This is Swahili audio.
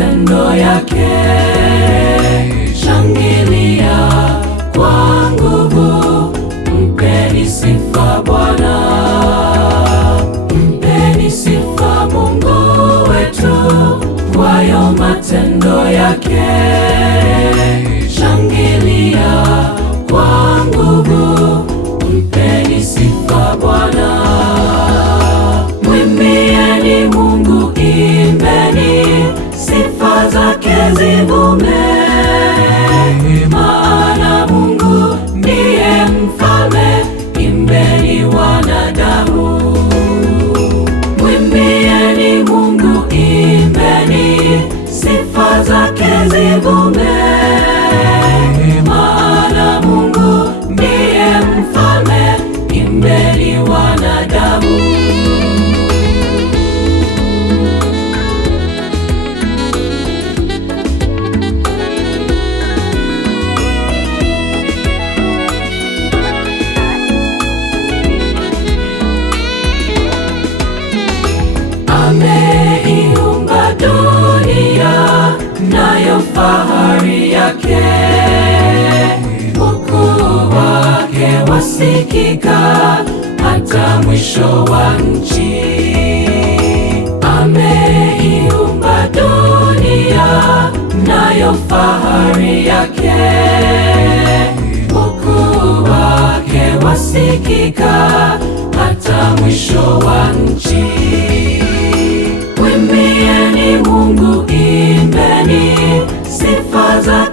matendo yake. Shangilia kwa nguvu, mpeni sifa Bwana. Mpeni sifa Mungu wetu kwayo matendo yake. Shangilia kwa nguvu, mpeni sifa Bwana. Mwimbieni Mungu, imbeni sifa zake zivume, maana Mungu ndiye mfalme. Imbeni wanadamu, mwimbieni Mungu, imbeni sifa zake zivume, maana Mungu ndiye mfalme. Imbeni wanadamu. Ameiumba dunia, nayo fahari yake. Ukuu wake wasikika hata mwisho wa nchi. Ameiumba dunia, nayo fahari yake. Ukuu wake wasikika hata mwisho wa nchi. Mwimbieni Mungu, imbeni sifa zake